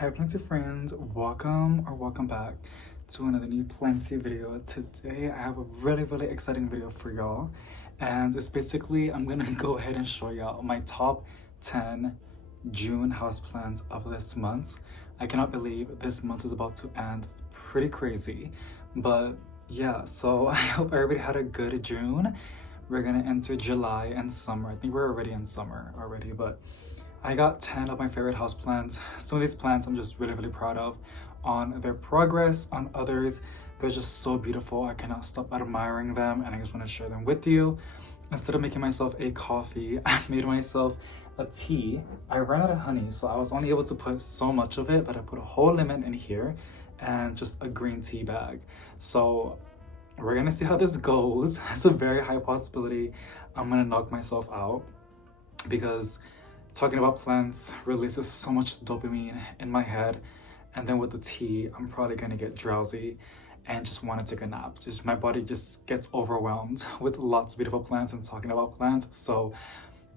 Hi Plenty friends, welcome back to another new Plenty video. Today I have a really exciting video for y'all, and it's basically I'm gonna go ahead and show y'all my top 10 June houseplants of this month. I cannot believe this month is about to end. It's pretty crazy, but yeah, so I hope everybody had a good June. We're gonna enter July and summer. I think we're already in summer already, but I got 10 of my favorite houseplants. Some of these plants I'm just really proud of on their progress. On others, they're just so beautiful. I cannot stop admiring them and I just want to share them with you. Instead of making myself a coffee, I made myself a tea. I ran out of honey, so I was only able to put so much of it, but I put a whole lemon in here and just a green tea bag. So we're gonna see how this goes. It's a very high possibility I'm gonna knock myself out because talking about plants releases so much dopamine in my head, and then with the tea I'm probably gonna get drowsy and just want to take a nap. Just my body just gets overwhelmed with lots of beautiful plants and talking about plants. So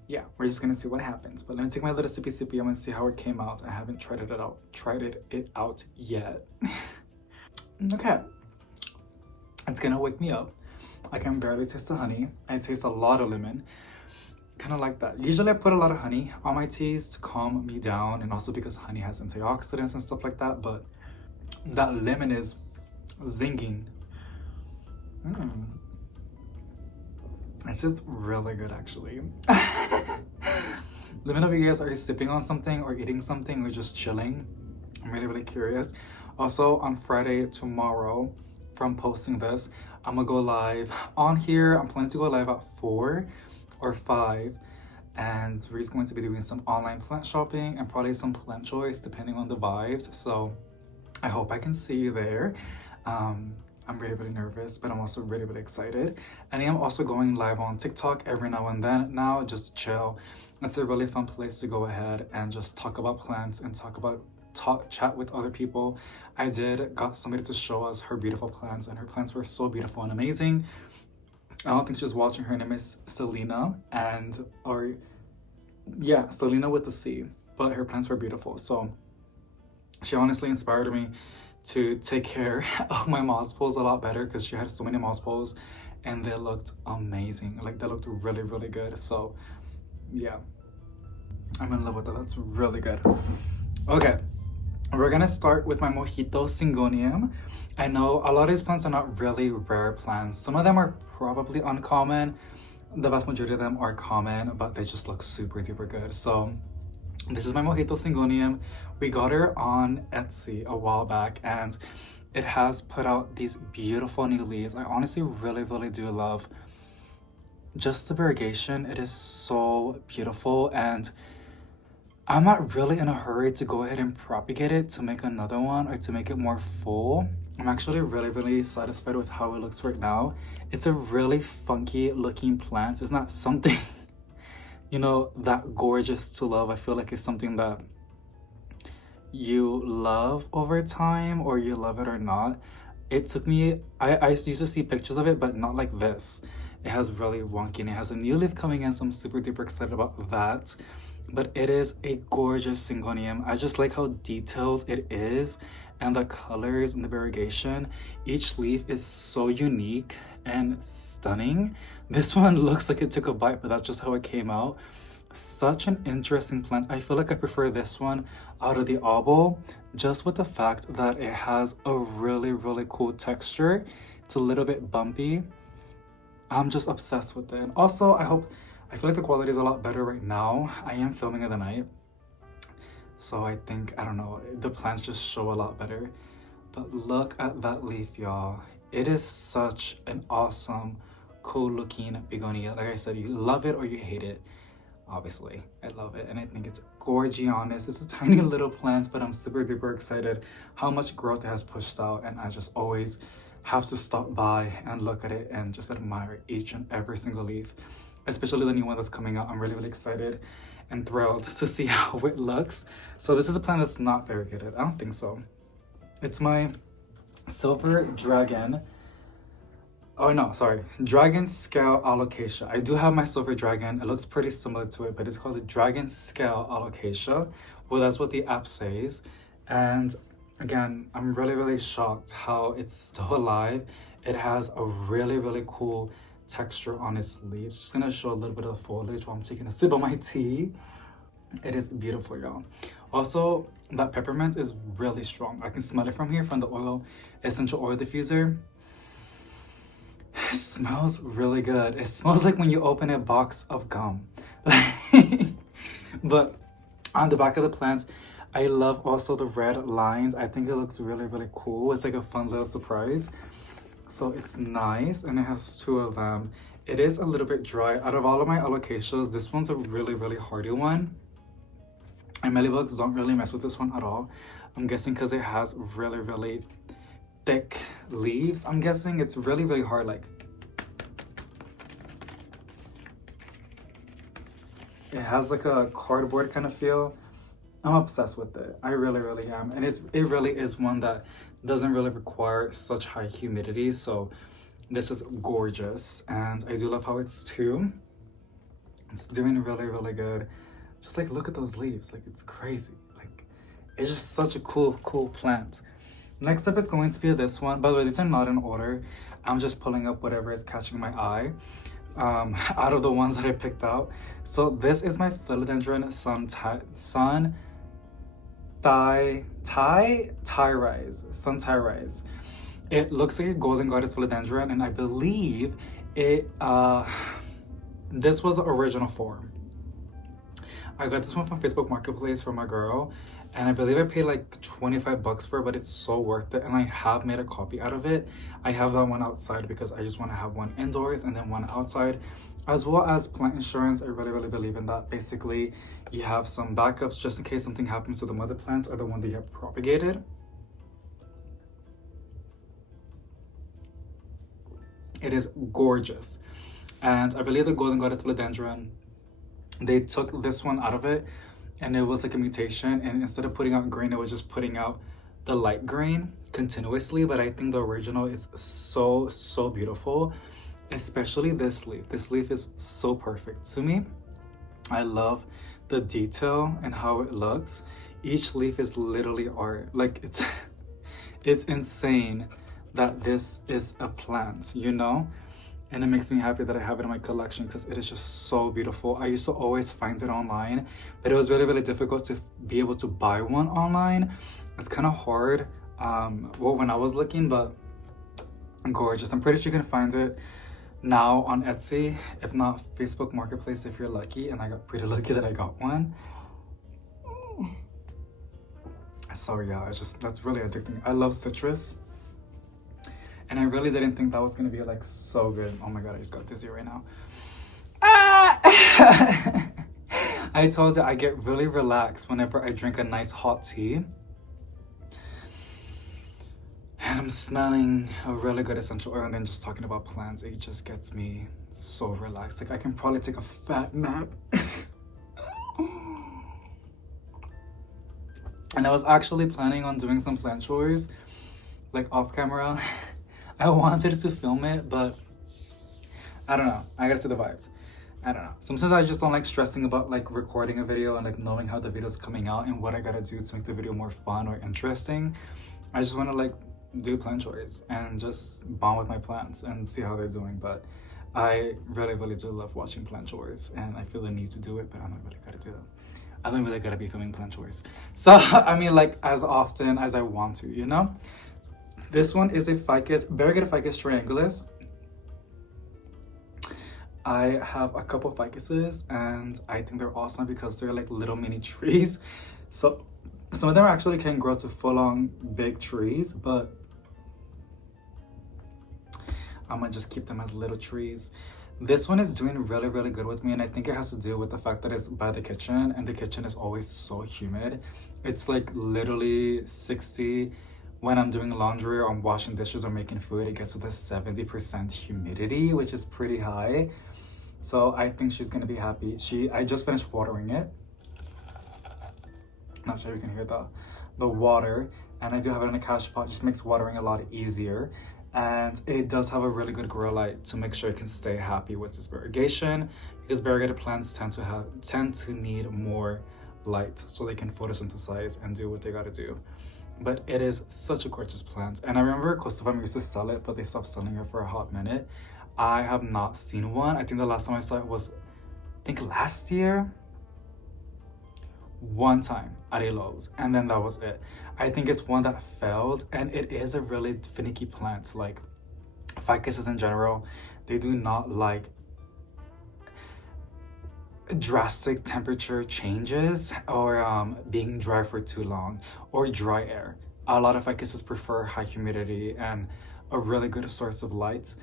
yeah, we're just gonna see what happens. But let me take my little sippy. I'm gonna see how it came out. I haven't tried it out yet. Okay, it's gonna wake me up. I can barely taste the honey. I taste a lot of lemon. Kind of like that. Usually I put a lot of honey on my teas to calm me down, and also because honey has antioxidants and stuff like that, but that lemon is zinging. It's just really good actually. Let me know if you guys are sipping on something or eating something or just chilling. I'm really curious. Also on Friday, tomorrow, from posting this, I'm gonna go live on here. I'm planning to go live at 4 or 5, and we're just going to be doing some online plant shopping and probably some plant choice depending on the vibes. So I hope I can see you there. I'm really nervous, but I'm also really excited. And I am also going live on TikTok every now and then now, just chill. It's a really fun place to go ahead and just talk about plants and chat with other people. I got somebody to show us her beautiful plants, and her plants were so beautiful and amazing. I don't think she was watching. Her name is Selena, Selena with the C, but her plants were beautiful. So she honestly inspired me to take care of my moss pools a lot better, because she had so many moss pools and they looked amazing. Like, they looked really good. So yeah, I'm in love with that. That's really good. Okay, we're gonna start with my mojito singonium. I know a lot of these plants are not really rare plants. Some of them are probably uncommon. The vast majority of them are common, but they just look super duper good. So this is my mojito singonium. We got her on Etsy a while back, and it has put out these beautiful new leaves. I honestly really do love just the variegation. It is so beautiful, and I'm not really in a hurry to go ahead and propagate it to make another one or to make it more full. I'm actually really satisfied with how it looks right now. It's a really funky looking plant. It's not something, that gorgeous to love. I feel like it's something that you love over time, or you love it or not. It took me, I used to see pictures of it, but not like this. It has really wonky, and it has a new leaf coming in, so I'm super duper excited about that. But it is a gorgeous singonium. I just like how detailed it is, and the colors and the variegation. Each leaf is so unique and stunning. This one looks like it took a bite, but that's just how it came out. Such an interesting plant. I feel like I prefer this one out of the obol, just with the fact that it has a really cool texture. It's a little bit bumpy. I'm just obsessed with it. And also, I feel like the quality is a lot better right now. I am filming in the night, so I think, I don't know, the plants just show a lot better. But look at that leaf, y'all. It is such an awesome, cool looking begonia. Like I said, you love it or you hate it. Obviously, I love it, and I think it's gorgeous. It's a tiny little plant, but I'm super duper excited how much growth it has pushed out, and I just always have to stop by and look at it and just admire each and every single leaf, especially the new one that's coming out. I'm really excited and thrilled to see how it looks. So this is a plant that's not variegated. I don't think so. It's my silver dragon. Oh no, sorry. Dragon scale alocasia. I do have my silver dragon. It looks pretty similar to it, but it's called the dragon scale alocasia. Well, that's what the app says. And again, I'm really shocked how it's still alive. It has a really cool texture on its leaves. Just gonna show a little bit of foliage while I'm taking a sip of my tea. It is beautiful, y'all. Also, that peppermint is really strong. I can smell it from here, from the essential oil diffuser. It smells really good. It smells like when you open a box of gum. But on the back of the plants, I love also the red lines. I think it looks really cool. It's like a fun little surprise. So it's nice, and it has 2 of them. It is a little bit dry. Out of all of my alocasias, this one's a really hardy one. And mealybugs don't really mess with this one at all. I'm guessing because it has really thick leaves. I'm guessing it's really hard. Like, it has like a cardboard kind of feel. I'm obsessed with it. I really am. And it really is one that doesn't really require such high humidity. So this is gorgeous. And I do love how it's 2. It's doing really good. Just like, look at those leaves. Like, it's crazy. Like, it's just such a cool plant. Next up is going to be this one. By the way, these are not in order. I'm just pulling up whatever is catching my eye out of the ones that I picked out. So this is my filidendrin sun rise. It looks like a golden goddess philodendron, and I believe it this was the original form. I got this one from Facebook Marketplace for my girl, and I believe I paid like 25 bucks for it, but it's so worth it. And I have made a copy out of it. I have that one outside because I just want to have one indoors and then one outside, as well as plant insurance. I really believe in that. Basically, you have some backups just in case something happens to the mother plant or the one that you have propagated. It is gorgeous. And I believe the golden goddess philodendron, they took this one out of it, and it was like a mutation, and instead of putting out green, it was just putting out the light green continuously. But I think the original is so beautiful, especially this leaf. This leaf is so perfect to me. I love the detail and how it looks. Each leaf is literally art. Like, it's insane that this is a plant, you know? And it makes me happy that I have it in my collection because it is just so beautiful. I used to always find it online, but it was really difficult to be able to buy one online. It's kind of hard, well, when I was looking, but gorgeous. I'm pretty sure you can find it now on Etsy, if not Facebook Marketplace if you're lucky, and I got pretty lucky that I got one. So yeah, that's really addicting. I love citrus. And I really didn't think that was gonna be like so good. Oh my god, I just got dizzy right now. I told you I get really relaxed whenever I drink a nice hot tea. And I'm smelling a really good essential oil, and then just talking about plants, it just gets me so relaxed. Like, I can probably take a fat nap. And I was actually planning on doing some plant chores, like off camera. I wanted to film it, but I don't know. I gotta see the vibes. I don't know. Sometimes I just don't like stressing about like recording a video and like knowing how the video's coming out and what I gotta do to make the video more fun or interesting. I just want to like do plant chores and just bond with my plants and see how they're doing. But I really do love watching plant chores, and I feel the need to do it, but I don't really gotta do that. I don't really gotta be filming plant chores. So I mean, like, as often as I want to, you know? This one is a variegated ficus triangulus. I have a couple ficuses, and I think they're awesome because they're like little mini trees. So some of them actually can grow to full-on big trees, but I'm gonna just keep them as little trees. This one is doing really good with me, and I think it has to do with the fact that it's by the kitchen, and the kitchen is always so humid. It's like literally 60. When I'm doing laundry or I'm washing dishes or making food, it gets with a 70% humidity, which is pretty high. So I think she's gonna be happy. I just finished watering it. Not sure you can hear the water. And I do have it in a cash pot, just makes watering a lot easier. And it does have a really good grow light to make sure it can stay happy with its variegation, because variegated plants tend to need more light so they can photosynthesize and do what they gotta do. but it is such a gorgeous plant. And I remember Costa Farm used to sell it, but they stopped selling it for a hot minute. I have not seen one. I think the last time I saw it was, I think last year, one time at a Lowe's, and then that was it. I think it's one that failed, and it is a really finicky plant. Like ficuses in general, they do not like drastic temperature changes or being dry for too long or dry air. A lot of ficuses prefer high humidity and a really good source of light.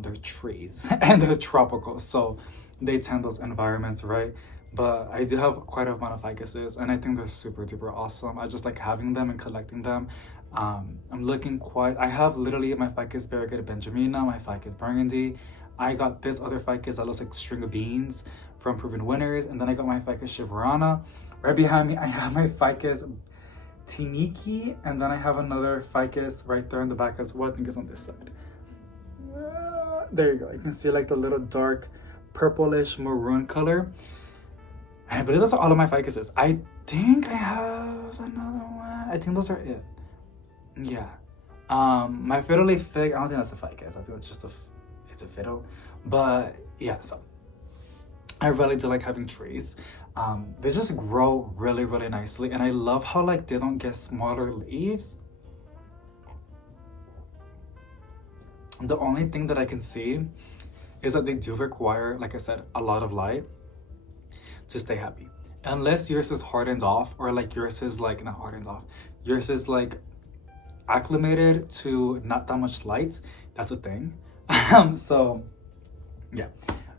They're trees and they're tropical, so they tend those environments, right? But I do have quite a amount of ficuses, and I think they're super duper awesome. I just like having them and collecting them. I'm looking quite, I have literally my ficus variegated benjamina, my ficus burgundy. I got this other ficus that looks like string of beans from Proven Winners, and then I got my ficus shiverana. Right behind me, I have my ficus tiniki, and then I have another ficus right there in the back as well. I think it's on this side. There you go. You can see like the little dark purplish maroon color. I believe those are all of my ficuses. I think I have another one. I think those are it. Yeah. My fiddle leaf fig, I don't think that's a ficus. I think it's just it's a fiddle. But yeah, so I really do like having trees. They just grow really, really nicely. And I love how like they don't get smaller leaves. The only thing that I can see is that they do require, like I said, a lot of light to stay happy. Unless yours is hardened off, or like yours is like, not hardened off, yours is like acclimated to not that much light, that's a thing. So yeah.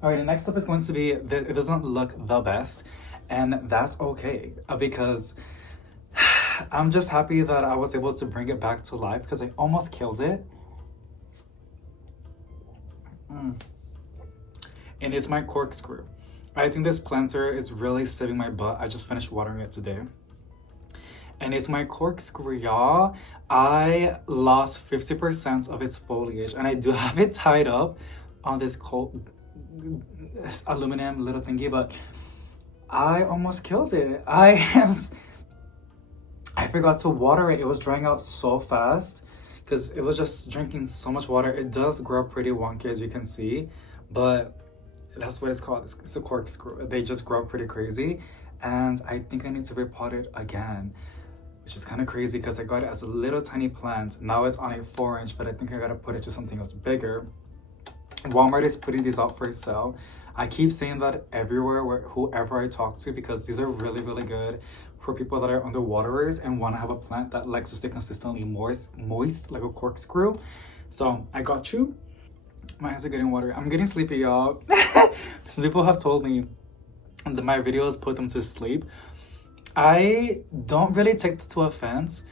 All right, the next step is going to be that it doesn't look the best, and that's okay, because I'm just happy that I was able to bring it back to life, because I almost killed it. And it's my corkscrew. I think this planter is really saving my butt. I just finished watering it today. And it's my corkscrew, y'all. I lost 50% of its foliage, and I do have it tied up on this cold aluminum little thingy, but I almost killed it. I forgot to water it. It was drying out so fast because it was just drinking so much water. It does grow pretty wonky, as you can see, but that's what it's called. It's a corkscrew. They just grow pretty crazy, and I think I need to repot it again, which is kind of crazy because I got it as a little tiny plant. Now it's on a 4-inch, but I think I gotta put it to something else bigger. Walmart is putting these out for sale. I keep saying that everywhere, whoever I talk to, because these are really, really good for people that are underwaterers and want to have a plant that likes to stay consistently moist like a corkscrew. So I got you. My hands are getting watery. I'm getting sleepy, y'all. Some people have told me that my videos put them to sleep. I don't really take that to offense.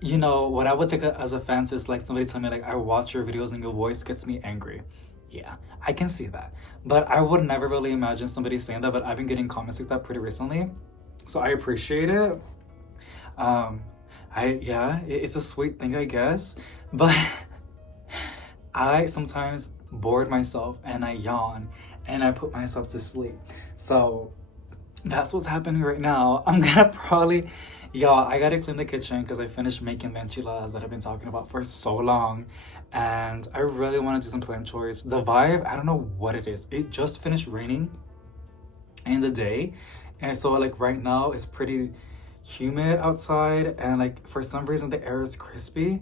You know, what I would take as offense is like somebody tell me like, I watch your videos and your voice gets me angry. Yeah, I can see that. But I would never really imagine somebody saying that, but I've been getting comments like that pretty recently. So I appreciate it. It's a sweet thing, I guess. But I sometimes bored myself and I yawn and I put myself to sleep. So that's what's happening right now. I'm gonna probably, y'all, I gotta clean the kitchen because I finished making the enchiladas that I've been talking about for so long. And I really want to do some plant chores. The vibe, I don't know what it is. It just finished raining in the day. And so like right now it's pretty humid outside. And like for some reason the air is crispy.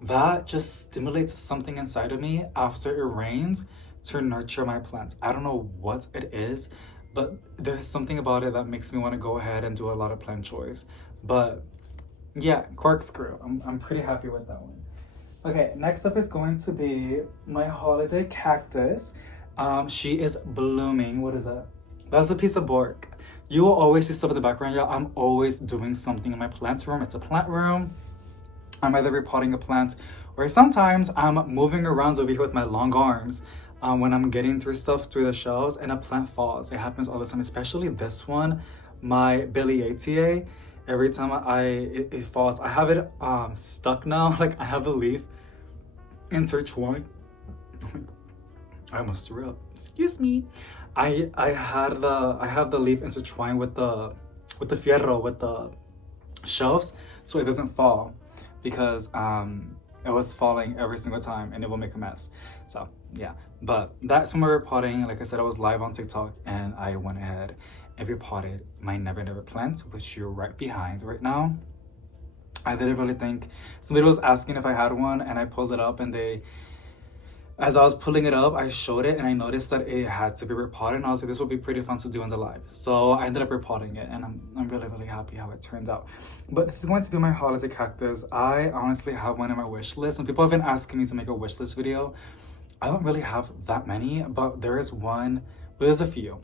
That just stimulates something inside of me after it rains to nurture my plants. I don't know what it is, but there's something about it that makes me want to go ahead and do a lot of plant chores. But yeah, corkscrew. I'm pretty happy with that one. Okay, next up is going to be my holiday cactus. She is blooming. What is that? That's a piece of bark. You will always see stuff in the background, y'all. I'm always doing something in my plants room. It's a plant room. I'm either repotting a plant, or sometimes I'm moving around over here with my long arms when I'm getting through stuff through the shelves and a plant falls. It happens all the time, especially this one, my Biliaceae. Every time it falls, I have it stuck now. Like I have a leaf intertwined. I almost threw up. Excuse me. I have the leaf intertwined with the with the fierro, with the shelves, so it doesn't fall, because it was falling every single time and it will make a mess. So yeah, but that's when we were potting. Like I said, I was live on TikTok and I went ahead and repotted my never never plant, which you're right behind right now. I didn't really think, somebody was asking if I had one, and I pulled it up, and as I was pulling it up, I showed it and I noticed that it had to be repotted, and I was like, this would be pretty fun to do in the live. So I ended up repotting it, and I'm really, really happy how it turned out. But this is going to be my holiday cactus. I honestly have one in my wish list, and people have been asking me to make a wish list video. I don't really have that many, but there is one, but there's a few.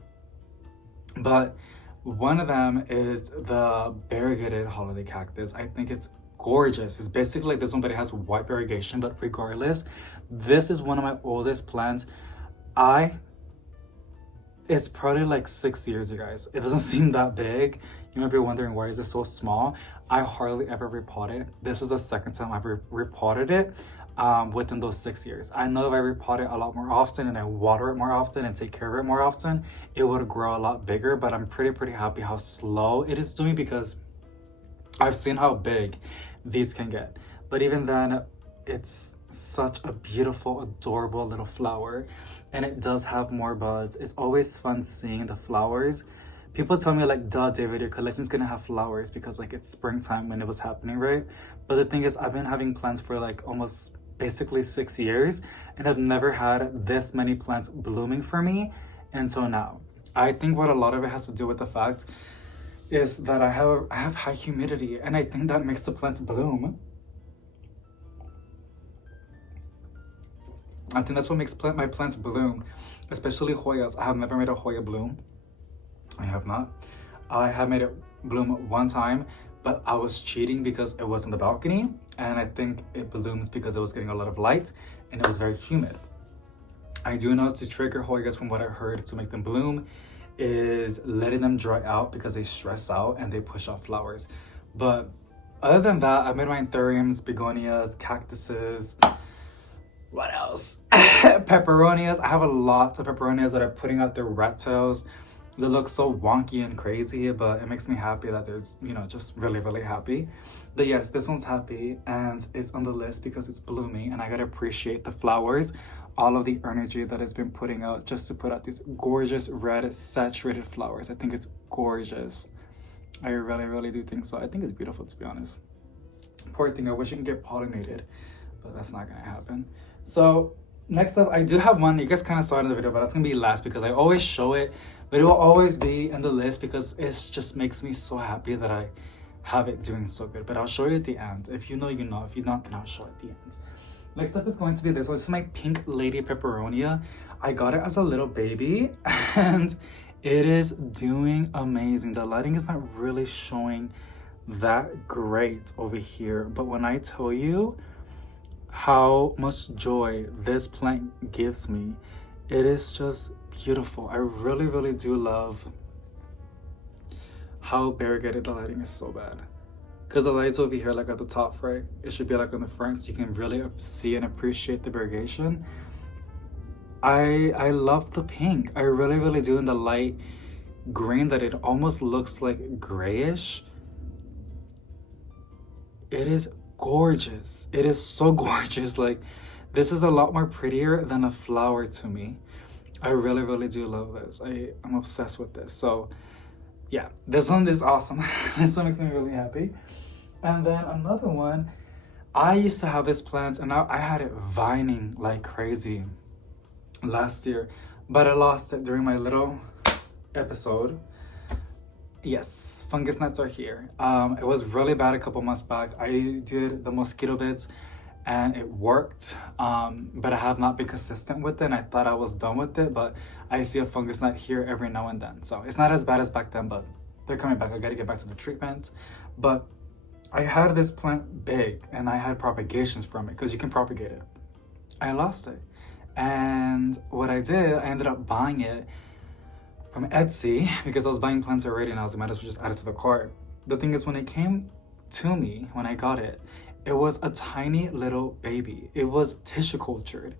But one of them is the variegated holiday cactus. I think it's gorgeous. It's basically like this one, but it has white variegation. But regardless, this is one of my oldest plants. It's probably like 6 years, you guys. It doesn't seem that big. You might be wondering, why is it so small? I hardly ever repot it. This is the second time I've repotted it within those 6 years. I know if I repot it a lot more often and I water it more often and take care of it more often, it would grow a lot bigger. But I'm pretty happy how slow it is doing, because I've seen how big these can get. But even then, it's such a beautiful, adorable little flower, and it does have more buds. It's always fun seeing the flowers. People tell me like, duh, David, your collection's gonna have flowers because like it's springtime when it was happening, right? But the thing is, I've been having plants for like almost basically 6 years, and I've never had this many plants blooming for me until now. I think what a lot of it has to do with the fact is that I have high humidity, and I think that makes the plants bloom. I think that's what makes my plants bloom, especially Hoyas. I have never made a Hoya bloom. I have not. I have made it bloom one time, but I was cheating because it was in the balcony, and I think it bloomed because it was getting a lot of light and it was very humid. I do know to trigger Hoyas, from what I heard, to make them bloom is letting them dry out, because they stress out and they push out flowers. But other than that, I've made my anthuriums, begonias, cactuses. What else? Pepperonias. I have a lot of pepperonias that are putting out their rat tails. They look so wonky and crazy, but it makes me happy that there's, you know, just really happy. But yes, this one's happy and it's on the list because it's blooming, and I gotta appreciate the flowers, all of the energy that it's been putting out just to put out these gorgeous red saturated flowers. I think it's gorgeous. I really do think so. I think it's beautiful, to be honest. Poor thing, I wish it could get pollinated, but that's not gonna happen. So next up, I do have one. You guys kind of saw it in the video, but that's gonna be last because I always show it, but it will always be in the list because it just makes me so happy that I have it doing so good. But I'll show you at the end. If you know, you know. If you don't, then I'll show at the end. Next up is going to be this one. This is my pink lady pepperonia. I got it as a little baby and it is doing amazing. The lighting is not really showing that great over here, but when I tell you how much joy this plant gives me, it is just beautiful. I really do love how variegated the lighting is so bad, because the light's over here like at the top, right? It should be like on the front so you can really see and appreciate the variegation. I love the pink. I really do. In the light green, that it almost looks like grayish. It is gorgeous. It is so gorgeous. Like, this is a lot more prettier than a flower to me. I really do love this. I'm obsessed with this. So yeah, this one is awesome. This one makes me really happy. And then another one, I used to have this plant and I had it vining like crazy last year, but I lost it during my little episode. Yes, fungus gnats are here. It was really bad a couple months back. I did the mosquito bits and it worked, but I have not been consistent with it, and I thought I was done with it, but I see a fungus gnat here every now and then. So it's not as bad as back then, but they're coming back. I gotta get back to the treatment. But I had this plant big and I had propagations from it, because you can propagate it. I lost it. And what I did, I ended up buying it from Etsy because I was buying plants already and I was like, might as well just add it to the cart. The thing is, when it came to me, when I got it, it was a tiny little baby. It was tissue cultured.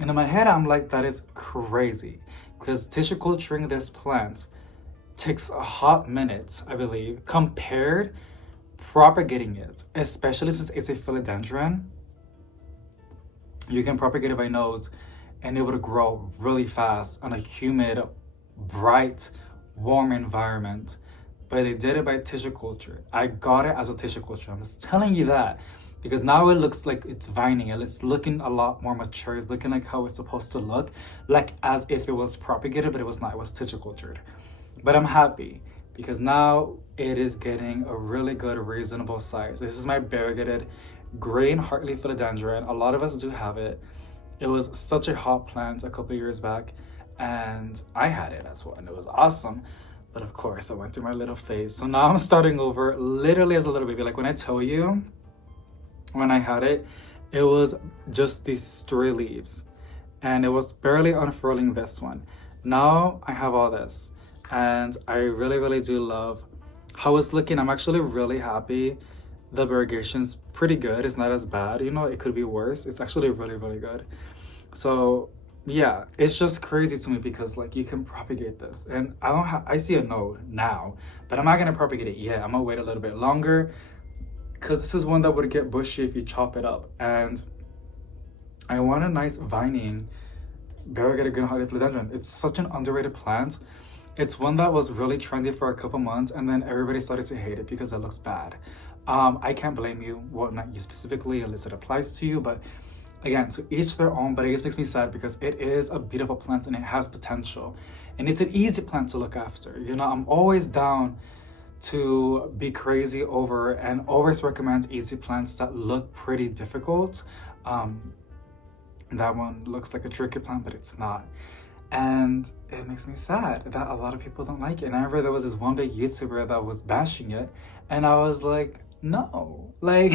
And in my head, I'm like, that is crazy, because tissue culturing this plant takes a hot minute, I believe, compared propagating it, especially since it's a philodendron. You can propagate it by nodes and it would grow really fast on a humid, bright, warm environment. But they did it by tissue culture. I got it as a tissue culture. I'm just telling you that because now it looks like it's vining. It's looking a lot more mature. It's looking like how it's supposed to look, like as if it was propagated, but it was not. It was tissue cultured. But I'm happy because now it is getting a really good, reasonable size. This is my variegated green heartleaf philodendron. A lot of us do have it. It was such a hot plant a couple years back, and I had it as well, and it was awesome. But of course, I went through my little phase. So now I'm starting over literally as a little baby. Like when I tell you, when I had it, it was just these 3 leaves, and it was barely unfurling this one. Now I have all this, and I really, really do love how it's looking. I'm actually really happy. The variegation's pretty good. It's not as bad. You know, it could be worse. It's actually really, really good. So yeah, it's just crazy to me because like you can propagate this, and I see a node now, but I'm not gonna propagate it yet. I'm gonna wait a little bit longer because this is one that would get bushy if you chop it up, and I want a nice vining variegated green heartleaf philodendron. It's such an underrated plant. It's one that was really trendy for a couple months, and then everybody started to hate it because it looks bad. I can't blame you, well, not you specifically, unless it applies to you, but again, to each their own. But it just makes me sad because it is a beautiful plant and it has potential, and it's an easy plant to look after. You know, I'm always down to be crazy over and always recommend easy plants that look pretty difficult. That one looks like a tricky plant, but it's not. And it makes me sad that a lot of people don't like it. And I remember there was this one big YouTuber that was bashing it, and I was like, no, like,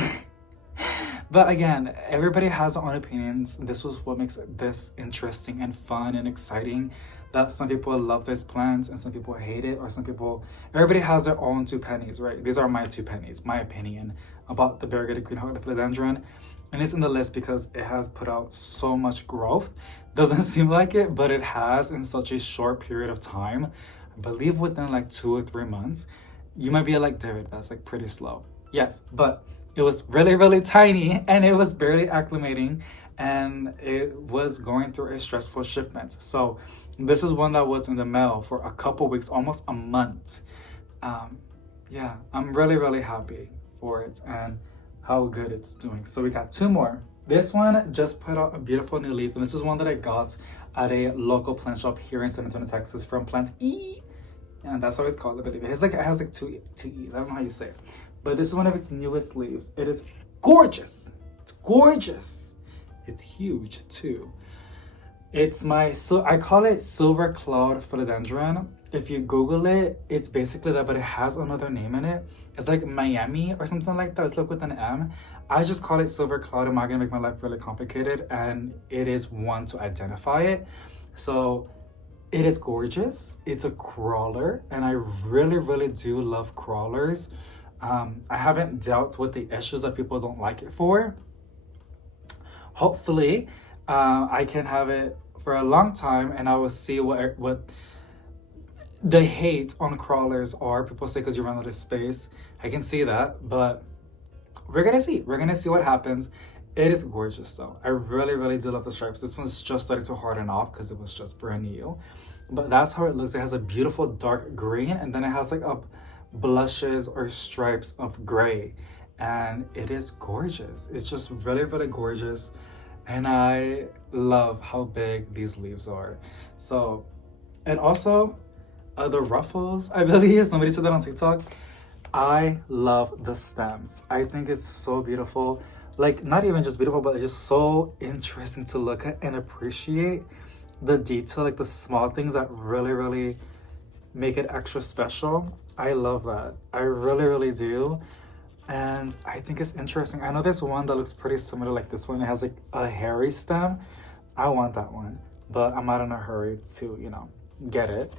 but again, everybody has their own opinions. This was what makes this interesting and fun and exciting, that some people love this plant and some people hate it, or some people, everybody has their own 2 pennies, right? These are my 2 pennies, my opinion about the variegated green heartleaf philodendron. And it's in the list because it has put out so much growth. Doesn't seem like it, but it has in such a short period of time. I believe within like 2 or 3 months. You might be like, David, that's like pretty slow. Yes, but it was really, really tiny, and it was barely acclimating, and it was going through a stressful shipment. So this is one that was in the mail for a couple weeks, almost a month. Yeah, I'm really, really happy for it and how good it's doing. So we got 2 more. This one just put out a beautiful new leaf, and this is one that I got at a local plant shop here in San Antonio, Texas, from Plant E, and that's how it's called, I believe. It has like 2 E's. I don't know how you say it, but this is one of its newest leaves. It is gorgeous. It's gorgeous. It's huge too. It's I call it silver cloud philodendron. If you Google it, it's basically that, but it has another name in it. It's like Miami or something like that. It's like with an M. I just call it silver cloud. I'm not gonna make my life really complicated, and it is one to identify it. So it is gorgeous. It's a crawler, and I really, really do love crawlers. I haven't dealt with the issues that people don't like it for. Hopefully, I can have it for a long time, and I will see what the hate on crawlers are. People say because you run out of space. I can see that, but we're gonna see. We're gonna see what happens. It is gorgeous though. I really, really do love the stripes. This one's just starting to harden off because it was just brand new. But that's how it looks. It has a beautiful dark green, and then it has like a blushes or stripes of gray, and it is gorgeous. It's just really, really gorgeous, and I love how big these leaves are. So, and also the ruffles, I believe somebody said that on TikTok. I love the stems. I think it's so beautiful. Like, not even just beautiful, but it's just so interesting to look at and appreciate the detail, like the small things that really, really make it extra special. I love that. I really, really do. And I think it's interesting. I know there's one that looks pretty similar like this one. It has like a hairy stem. I want that one, but I'm not in a hurry to, get it.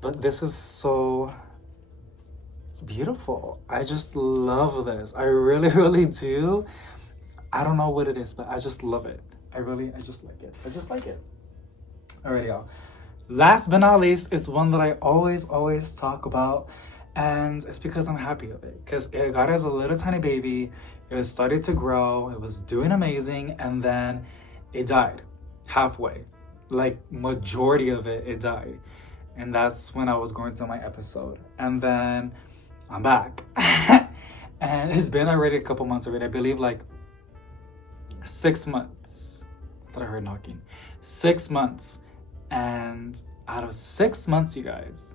But this is so beautiful. I just love this. I really, really do. I don't know what it is, but I just love it. I just like it. I just like it. Alright, y'all. last but not least is one that I always talk about, and it's because I'm happy with it. Because it got as a little tiny baby, it was starting to grow, it was doing amazing, and then it died halfway. Like majority of it died. And that's when I was going through my episode. And then I'm back. And it's been already a couple months already. I believe like 6 months. I thought I heard knocking. 6 months. And out of 6 months, you guys,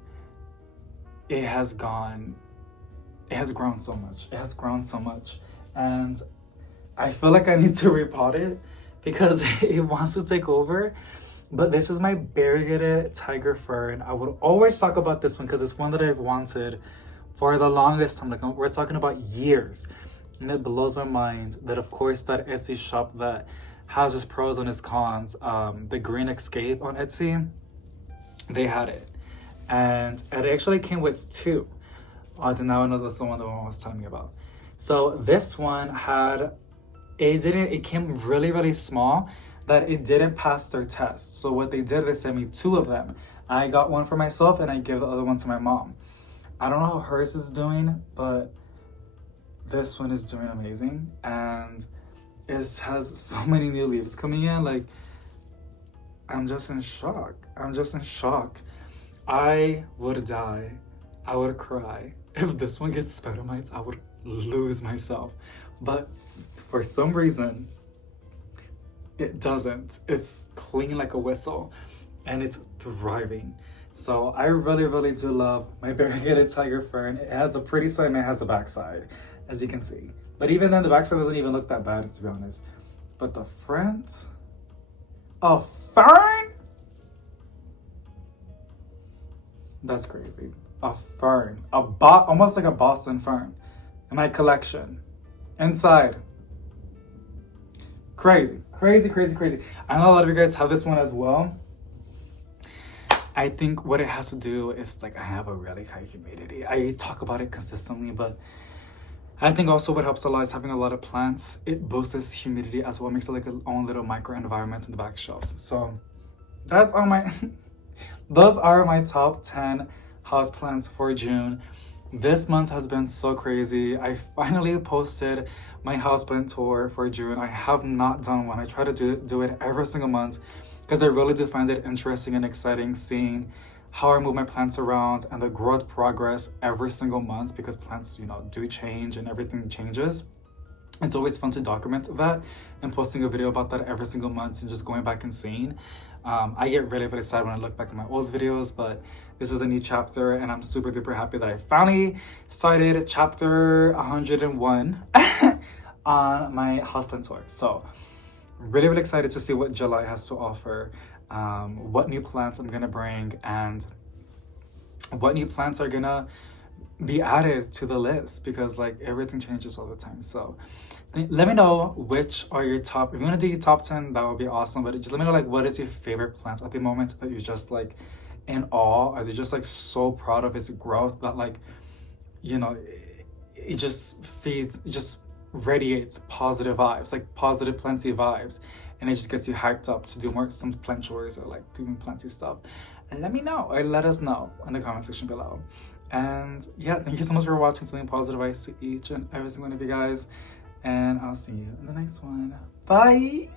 it has grown so much. It has grown so much. And I feel like I need to repot it because it wants to take over. But this is my variegated tiger fern. I would always talk about this one because it's one that I've wanted for the longest time. Like, we're talking about years. And it blows my mind that, of course, that Etsy shop that has its pros and its cons, the Green Escape on Etsy, they had it. And it actually came with two. Now I know that's the one that one was telling me about. So this one it came really small, that it didn't pass their test. So what they did, they sent me 2 of them. I got one for myself and I gave the other one to my mom. I don't know how hers is doing, but this one is doing amazing. And it has so many new leaves coming in. Like, I'm just in shock. I would die. I would cry. If this one gets spider mites, I would lose myself. But for some reason, it doesn't. It's clean like a whistle, and it's thriving. So I really do love my variegated tiger fern. It has a pretty side and it has a back side, as you can see. But even then, the back side doesn't even look that bad, to be honest. But the front, a fern? That's crazy. A fern, almost like a Boston fern in my collection. Inside. Crazy. I know a lot of you guys have this one as well. I think what it has to do is, like, I have a really high humidity. I talk about it consistently, but I think also what helps a lot is having a lot of plants. It boosts humidity as well, makes it like a own little micro environment in the back shelves. So that's all my those are my top 10 houseplants for June. This month has been so crazy. I finally posted my houseplant tour for June. I have not done one. I try to do it every single month because I really do find it interesting and exciting seeing how I move my plants around and the growth progress every single month, because plants, do change and everything changes. It's always fun to document that and posting a video about that every single month and just going back and seeing. I get really sad when I look back at my old videos, but this is a new chapter and I'm super duper happy that I finally started chapter 101 on my houseplant tour. So really excited to see what July has to offer, what new plants I'm gonna bring, and what new plants are gonna be added to the list, because like everything changes all the time. So let me know which are your top. If you want to do your top 10, that would be awesome. But just let me know, like, what is your favorite plants at the moment that you're just like in awe? Are they just like so proud of its growth that, like, it just feeds, it just radiates positive vibes, like positive planty vibes, and it just gets you hyped up to do some plant chores or like doing planty stuff? And let me know, or let us know in the comment section below. And yeah, thank you so much for watching. Sending positive vibes to each and every single one of you guys. And I'll see you in the next one. Bye!